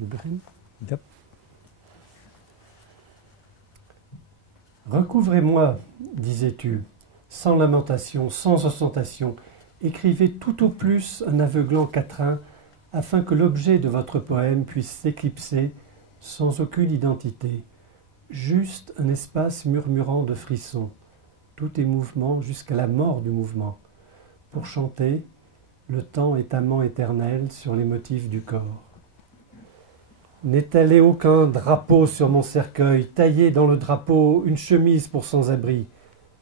Yep. Recouvrez-moi, disais-tu, sans lamentation, sans ostentation, écrivez tout au plus un aveuglant quatrain, afin que l'objet de votre poème puisse s'éclipser sans aucune identité, juste un espace murmurant de frissons, tout est mouvement jusqu'à la mort du mouvement. Pour chanter, le temps est amant éternel sur les motifs du corps. N'étalez aucun drapeau sur mon cercueil, taillez dans le drapeau une chemise pour sans-abri.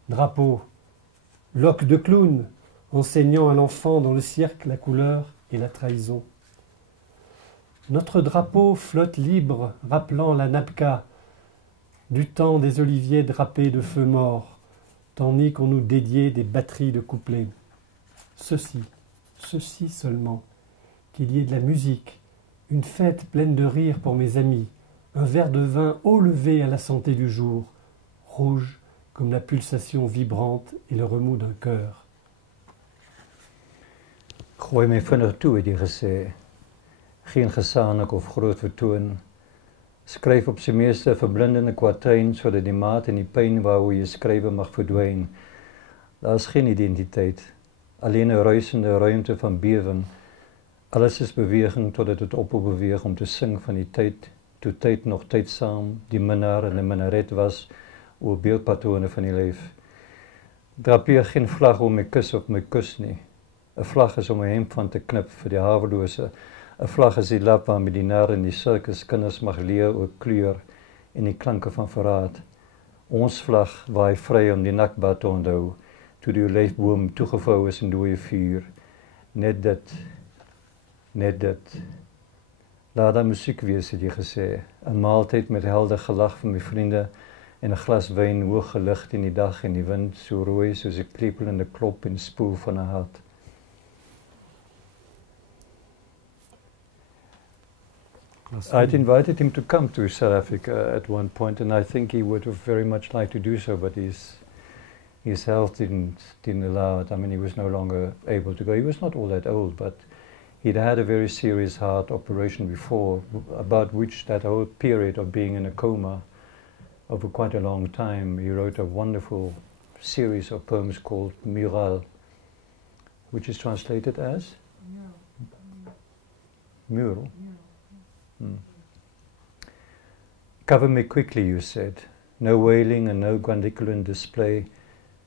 Drapeau, loque de clown, enseignant à l'enfant dans le cirque la couleur et la trahison. Notre drapeau flotte libre, rappelant la napka, du temps des oliviers drapés de feux morts, tandis qu'on nous dédiait des batteries de couplets. Ceci seulement, qu'il y ait de la musique, une fête pleine de rire pour mes amis, un verre de vin haut levé à la santé du jour, rouge comme la pulsation vibrante et le remous d'un cœur. Gooi my vinnig toe, het hy gesê. Geen gesamenlik of groot vertoon. Skryf op sy meeste verblindende kwatrijn, sodat die maat en die pyn waaroor jy skrywe mag verdwyn. Daar is geen identiteit, alleen 'n ruisende ruimte van bewing. Alles is beweging totdat het ophou beweeg om te sing van die tyd, toe tyd nog tydsaam, die minnaar en die minnaret was, oor beeldpatrone van die lyf. Drapeer geen vlag om my kus op my kus nie. 'n Vlag is om 'n hemp van te knip vir die havelose. 'n Vlag is die lap waarmee die nar in die sirkus kinders mag leer oor kleur en die klanke van verraad. Ons vlag waai vry om die nakba te onthou, toe die olyfboom toegevou is in dooie vuur. Net dit. Laat daar musiek wees, het jy gesê. 'n Maaltyd met helder gelag van my vriende en 'n glas wyn hoog gelig in die dag en die wind so rooi soos 'n klepelende klop en spoel van 'n hart. I'd invited him to come to South Africa at one point, and I think he would have very much liked to do so, but his health didn't allow it. I mean, he was no longer able to go. He was not all that old, but he'd had a very serious heart operation before, about which that whole period of being in a coma over quite a long time, he wrote a wonderful series of poems called Mural, which is translated as? Mural. Cover me quickly, you said. No wailing and no grandiculum display.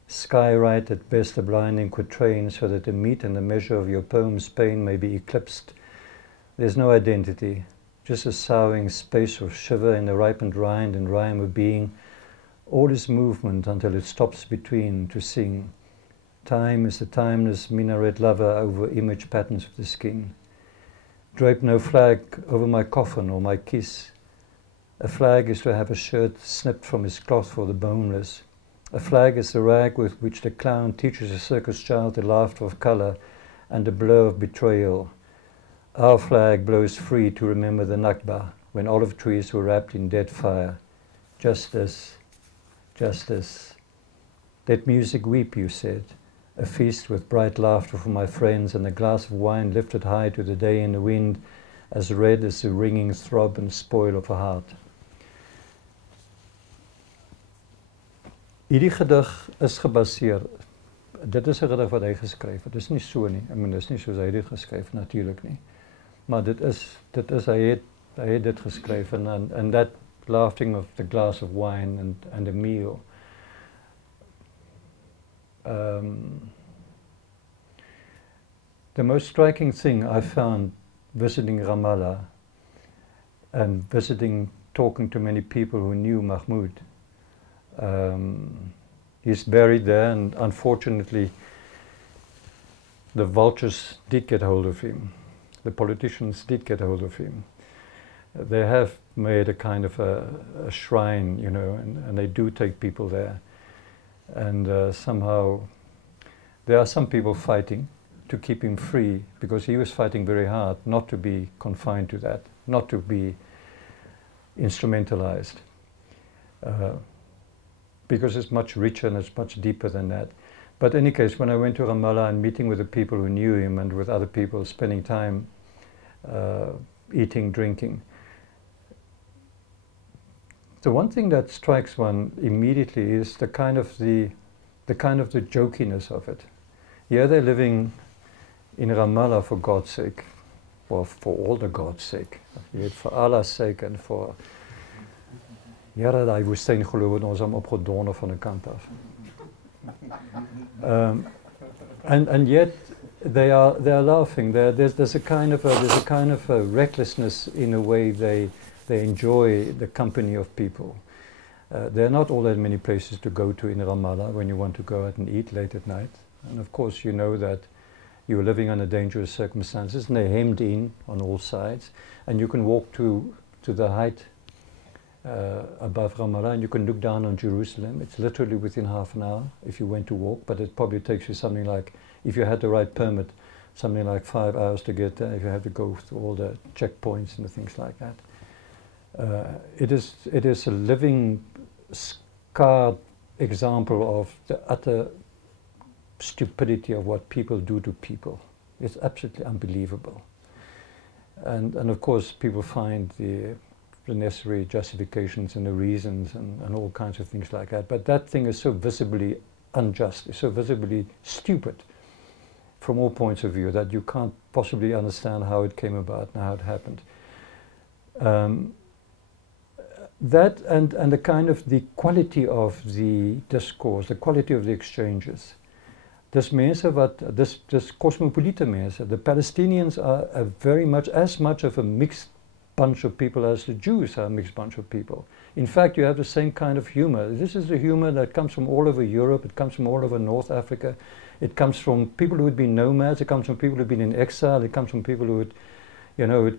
Skywrite at best a blinding quatrain, so that the meat and the measure of your poem's pain may be eclipsed. There's no identity, just a soughing space of shiver in the ripened rind and rhyme of being. All is movement until it stops between to sing. Time is the timeless minaret lover over image patterns of the skin. Drape no flag over my coffin or my kiss. A flag is to have a shirt snipped from his cloth for the boneless. A flag is the rag with which the clown teaches a circus child the laughter of color and the blur of betrayal. Our flag blows free to remember the Nakba, when olive trees were wrapped in dead fire. Justice, justice. Let music weep, you said. A feast with bright laughter for my friends and a glass of wine lifted high to the day in the wind, as red as the ringing throb and spoil of a heart. Hierdie gedig is gebaseer, dit is 'n gedig wat hy geskryf het, dit is nie so nie, ek meen, dit is nie soos hy dit geskryf, natuurlijk nie, maar dit is, hy het dit geskryf, and that laughing of the glass of wine and a meal, the most striking thing I found visiting Ramallah and talking to many people who knew Mahmoud. He's buried there, and unfortunately the vultures did get hold of him. The politicians did get hold of him. They have made a kind of a shrine, you know, and they do take people there. And somehow there are some people fighting to keep him free, because he was fighting very hard not to be confined to that, not to be instrumentalized. Because it's much richer and it's much deeper than that. But in any case, when I went to Ramallah and meeting with the people who knew him and with other people spending time eating, drinking, the one thing that strikes one immediately is the kind of the jokiness of it. Here they're living in Ramallah for God's sake, or for all the God's sake. For Allah's sake and for... Here die woestijn geloof ons om opgedonder van de kant af. And yet they are laughing. There's a kind of a recklessness in a way they enjoy the company of people. There are not all that many places to go to in Ramallah when you want to go out and eat late at night. And of course you know that you're living under dangerous circumstances, and they're hemmed in on all sides. And you can walk to the height above Ramallah, and you can look down on Jerusalem. It's literally within half an hour if you went to walk, but it probably takes you something like, if you had the right permit, something like 5 hours to get there, if you had to go through all the checkpoints and things like that. It is a living, scarred example of the utter stupidity of what people do to people. It's absolutely unbelievable. And of course people find the necessary justifications and the reasons and all kinds of things like that. But that thing is so visibly unjust, it's so visibly stupid from all points of view that you can't possibly understand how it came about and how it happened. That and the kind of the quality of the discourse, the quality of the exchanges. Dis mense wat, dis cosmopolite mense. The Palestinians are very much, as much of a mixed bunch of people as the Jews are a mixed bunch of people. In fact, you have the same kind of humor. This is the humor that comes from all over Europe, it comes from all over North Africa, it comes from people who had been nomads, it comes from people who had been in exile, it comes from people who had, you know,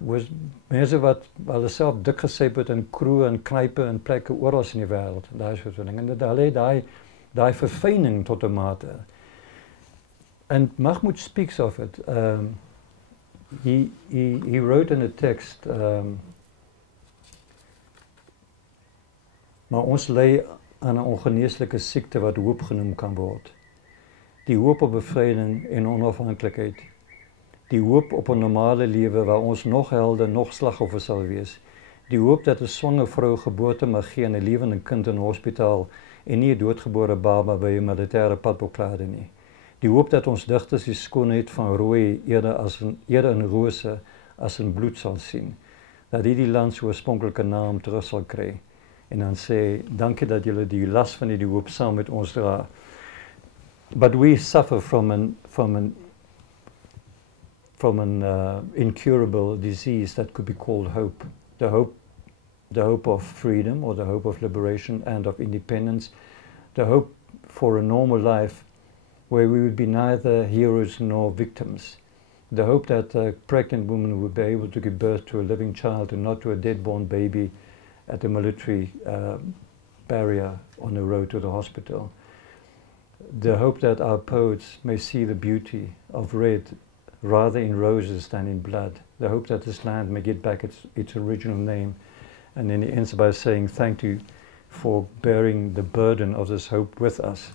was mense wat hulle self dik gesyp het in kroe en kneipe en plekke oral in die wêreld, daai soort van ding. En hulle het daai verfyning tot 'n mate. And Mahmoud speaks of it. He wrote in a text, maar ons ly aan 'n ongeneeslike siekte wat hoop genoem kan word. Die hoop op bevryding en onafhanklikheid. Die hoop op 'n normale lewe waar ons nog helde, nog slagoffers sal wees. Die hoop dat 'n swanger vrou geboorte mag gee aan 'n lewende kind in 'n hospitaal en nie 'n doodgebore baba by 'n militêre padblokkade nie. Die hoop dat ons digters die skoonheid van rooi eerder in rose as in bloed sal sien. Dat hierdie land sy oorspronklike naam terug sal kry. En dan sê, dankie dat julle die las van die hoop saam met ons dra. But we suffer from an incurable disease that could be called hope. The hope of freedom, or the hope of liberation and of independence. The hope for a normal life where we would be neither heroes nor victims. The hope that a pregnant woman would be able to give birth to a living child and not to a dead-born baby at a military barrier on the road to the hospital. The hope that our poets may see the beauty of red rather in roses than in blood. The hope that this land may get back its original name. And then he ends by saying, thank you for bearing the burden of this hope with us.